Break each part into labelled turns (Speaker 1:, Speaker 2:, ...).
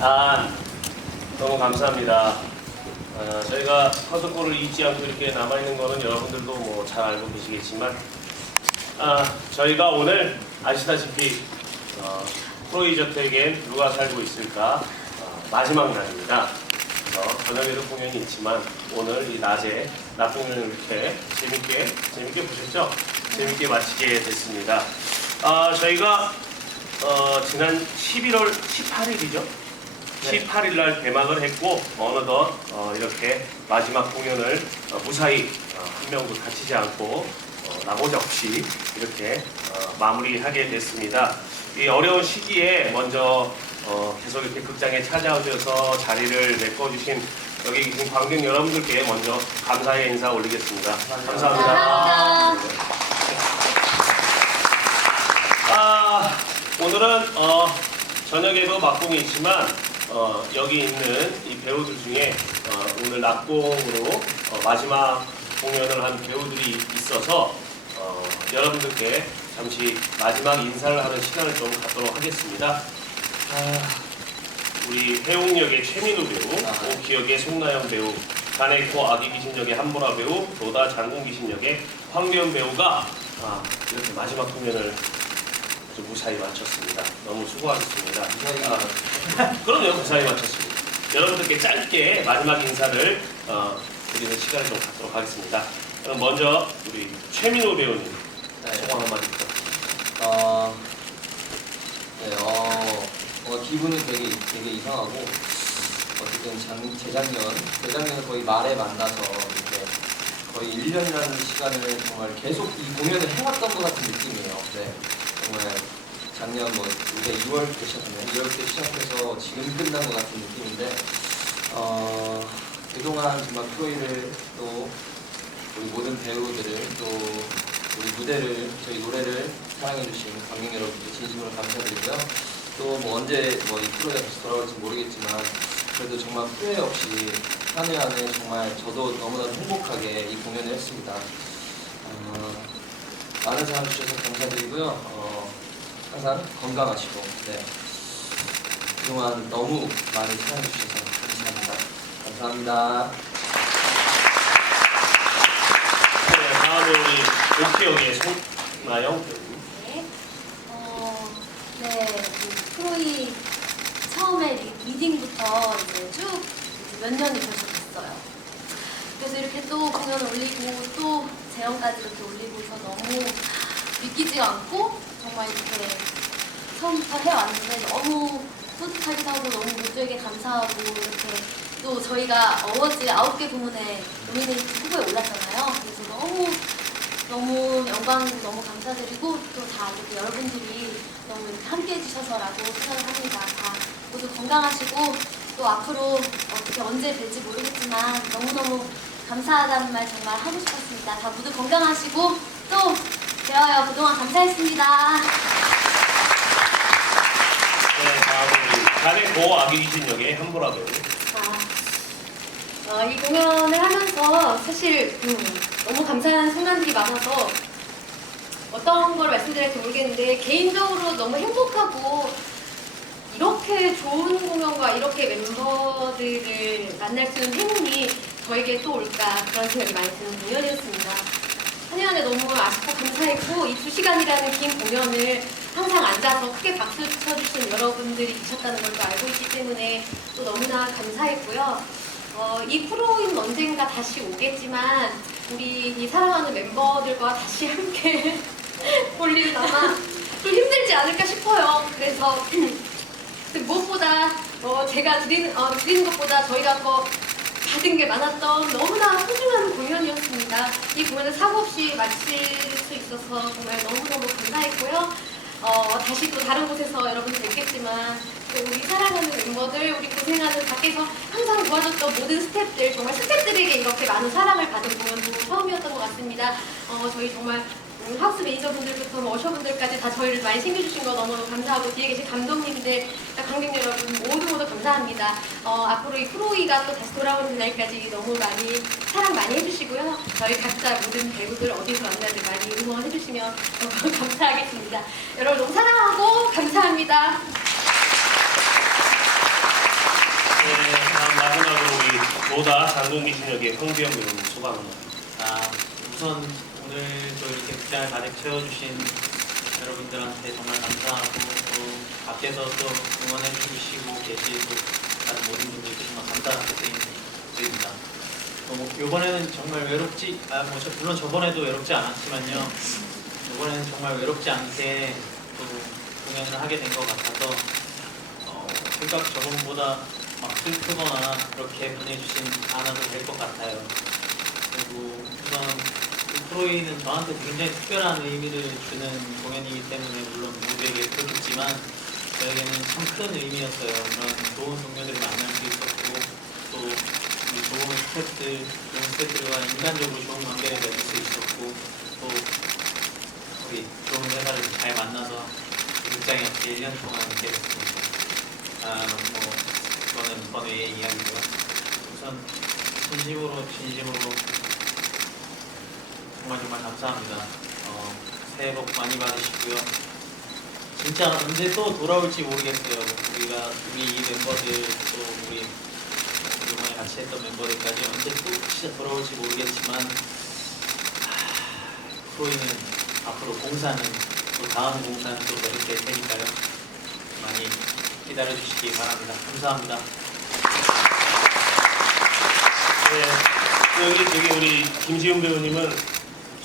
Speaker 1: 아, 너무 감사합니다. 아, 저희가 커스골을 잊지 않고 이렇게 남아있는 거는 여러분들도 뭐 잘 알고 계시겠지만, 아, 저희가 오늘 아시다시피, 어, 프로이저택엔 누가 살고 있을까? 어, 마지막 날입니다. 그래서 저녁에도 공연이 있지만, 오늘 이 낮에 낮 공연을 이렇게 재밌게, 재밌게 보셨죠? 재밌게 마치게 됐습니다. 아, 저희가 어, 지난 11월 18일이죠?
Speaker 2: 네.
Speaker 1: 18일 날 개막을 했고 어느덧 어, 이렇게 마지막 공연을 어, 무사히 어, 한 명도 다치지 않고 어, 나고자 없이 이렇게 어, 마무리하게 됐습니다. 이 어려운 시기에 먼저 어, 계속 이렇게 극장에 찾아오셔서 자리를 메꿔주신 여기 계신 관객 여러분들께 먼저 감사의 인사 올리겠습니다. 감사합니다.
Speaker 3: 감사합니다.
Speaker 1: 아, 오늘은 어, 저녁에도 막공이 있지만 어, 여기 있는 이 배우들 중에 어, 오늘 낙공으로 어, 마지막 공연을 한 배우들이 있어서 어, 여러분들께 잠시 마지막 인사를 하는 시간을 좀 갖도록 하겠습니다. 아, 우리 해웅역의 최민우 배우,
Speaker 2: 아.
Speaker 1: 오키역의 송나영 배우, 가네코 아기 귀신 역의 한보라 배우, 로다 장군 귀신 역의 황교안 배우가 아, 이렇게 마지막 공연을 아주 무사히 마쳤습니다. 너무 수고하셨습니다. 아, 그럼요, 무사히 마쳤습니다. 여러분들께 짧게 마지막 인사를 어, 드리는 시간을 좀 갖도록 하겠습니다. 그럼 먼저 우리 최민호 배우님
Speaker 2: 네.
Speaker 1: 소감 한마디 부탁드립니다.
Speaker 2: 어, 네, 어, 어, 기분은 되게, 되게 이상하고, 어쨌든 작, 재작년, 재작년에 거의 말에 만나서 이렇게 거의 1년이라는 시간을 정말 계속 이 공연을 해왔던 것 같은 느낌이에요. 네, 정말 작년 뭐, 올해 2월 때 시작했나요? 2월 때 시작해서 지금 끝난 것 같은 느낌인데, 어, 그동안 정말 프로이를 또 우리 모든 배우들을 또 우리 무대를 저희 노래를 사랑해주신 관객 여러분께 진심으로 감사드리고요. 또 뭐 언제 뭐 이 프로가 다시 돌아올지 모르겠지만 그래도 정말 후회 없이 한해한해 정말 저도 너무나도 행복하게 이 공연을 했습니다. 어, 많은 사랑 주셔서 감사드리고요. 어, 항상 건강하시고 네. 그동안 너무 많이 사랑해 주셔서 감사합니다. 감사합니다.
Speaker 1: 네, 다음에 우리 오키역의 송나영 배우.
Speaker 3: 네. 어, 네. 그 프로이 처음에 리- 리딩부터 이제 쭉 몇 년이 벌써 됐어요. 그래서 이렇게 또 공연 올리고 또 재연까지 이렇게 올리고서 너무 믿기지가 않고 정말 이렇게 처음부터 해왔는데 너무 뿌듯하기도 하고 너무 모두에게 감사하고 이렇게 또 저희가 어워즈 아홉 개 부문에 노미네이트 후보에 올랐잖아요. 그래서 너무 너무 영광이고 너무 감사드리고 또 다 이렇게 여러분들이 너무 이렇게 함께 해 주셔서라고 생각을 합니다. 다 모두 건강하시고 또 앞으로 어떻게 언제 뵐지 모르겠지만 너무너무 감사하다는 말 정말 하고 싶었습니다. 다 모두 건강하시고 또 뵈어요. 그동안 감사했습니다.
Speaker 1: 네, 다음 우리 가네코 아기 귀신 역의 한보라 배우.
Speaker 3: 아, 어, 이 공연을 하면서 사실 음, 너무 감사한 순간들이 많아서 어떤 걸 말씀드릴지 모르겠는데 개인적으로 너무 행복하고 이렇게 좋은 공연과 이렇게 멤버들을 만날 수 있는 행운이 저에게 또 올까 그런 생각이 많이 드는 공연이었습니다. 한 해안에 너무 아쉽고 감사했고 이 두 시간이라는 긴 공연을 항상 앉아서 크게 박수 쳐주신 여러분들이 계셨다는 걸또 알고 있기 때문에 또 너무나 감사했고요. 어, 이 프로인 언젠가 다시 오겠지만 우리 이 사랑하는 멤버들과 다시 함께 볼 일은 아마 좀 힘들지 않을까 싶어요. 그래서 무엇보다 어, 제가 드리는, 어, 드리는 것보다 저희가 더 받은 게 많았던 너무나 소중한 공연이었습니다. 이 공연을 사고 없이 마칠 수 있어서 정말 너무너무 감사했고요. 어, 다시 또 다른 곳에서 여러분 뵙겠지만 또 우리 사랑하는 멤버들, 우리 고생하는 밖에서 항상 도와줬던 모든 스태프들, 정말 스태프들에게 이렇게 많은 사랑을 받은 공연도 처음이었던 것 같습니다. 어, 저희 정말 음, 하우스 매니저분들부터 뭐 어셔분들까지 다 저희를 많이 챙겨주신 거 너무너무 감사하고 뒤에 계신 감독님들, 관객 여러분 모두 모두 감사합니다. 어, 앞으로 이 프로이가 또 다시 돌아오는 날까지 너무 많이 사랑 많이 해주시고요. 저희 각자 모든 배우들 어디서 만나든 많이 응원해주시면 너무 감사하겠습니다. 여러분 너무 사랑하고 감사합니다.
Speaker 1: 보다 장동기 신역의 황비영 배우님 소감입니다.
Speaker 4: 아, 우선 오늘 또 이렇게 극장을 가득 채워주신 여러분들한테 정말 감사하고 또 밖에서 또 응원해 주시고 계시고 다른 모든 분들께 정말 감사드립니다. 어, 이번에는 정말 외롭지, 아, 뭐 저- 물론 저번에도 외롭지 않았지만요. 이번에는 정말 외롭지 않게 또 공연을 하게 된 것 같아서 어, 생각 저번보다 막 슬프거나 그렇게 보내주진 않아도 될 것 같아요. 그리고 우선 이 프로이는 저한테 굉장히 특별한 의미를 주는 공연이기 때문에 물론 모두에게 그렇겠지만 저에게는 참 큰 의미였어요. 그런 좋은 동료들을 만날 수 있었고 또 우리 좋은 스태프들, 좋은 스태프들과 인간적으로 좋은 관계를 맺을 수 있었고 또 우리 좋은 회사를 잘 만나서 이 극장에 같이 1년 동안 함께 했습니다. 아, 뭐 그거는 번외의 이야기고요. 우선 진심으로 진심으로 정말 정말 감사합니다. 어, 새해 복 많이 받으시고요. 진짜 언제 또 돌아올지 모르겠어요. 우리가 우리 이 멤버들 또 우리 이번에 같이 했던 멤버들까지 언제 또 진짜 돌아올지 모르겠지만 하, 프로이는 앞으로 공사는 또 다음 공사는 또 계속될 테니까요. 많이 기다려 주시기 바랍니다. 감사합니다.
Speaker 1: 네, 여기 저기 우리 김지훈 배우님은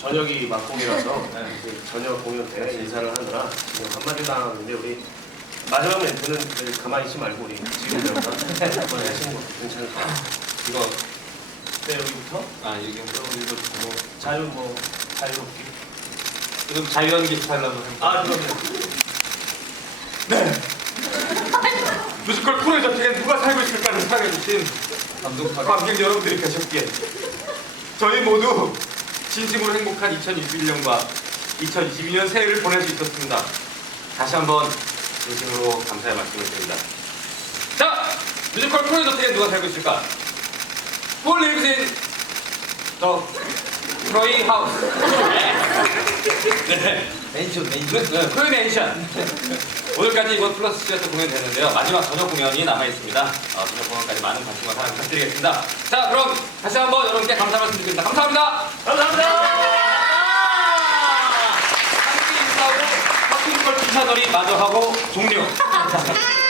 Speaker 1: 저녁이 막공이라서 그 저녁 공연 때 인사를 하느라 지금 한마디도 안 하는데 우리 마지막 멘트는 늘 가만히 있지 말고 우리 지훈 배우가 한번 하시는 것도 괜찮을 것 같아요. 이거 네 여기부터
Speaker 2: 아 이게 프로그램도 보고
Speaker 1: 자유 뭐 자유롭게
Speaker 2: 지금 스타일로 한번 해볼까요?
Speaker 1: 아 그럼요.
Speaker 5: 뮤지컬 프로의 저택에 누가 살고 있을까를 생각해주신
Speaker 2: 감독
Speaker 5: 관객 여러분들이 계셨기에 저희 모두 진심으로 행복한 2021년과 2022년 새해를 보낼 수 있었습니다. 다시 한번 진심으로 감사의 말씀을 드립니다. 자, 뮤지컬 프로의 저택에 누가 살고 있을까? Who lives in the Troy house? 네.
Speaker 2: 멘션 멘션
Speaker 5: 네, 프로의 맨션. 오늘까지 이번 플러스 시어터 공연이 되는데요. 마지막 저녁 공연이 남아 있습니다. 어, 저녁 공연까지 많은 관심과 사랑 부탁드리겠습니다. 자, 그럼 다시 한번 여러분께 감사 말씀드립니다. 감사합니다.
Speaker 1: 감사합니다.
Speaker 5: 함께 인사하고 커팅콜 기차놀이 마저 하고 종료.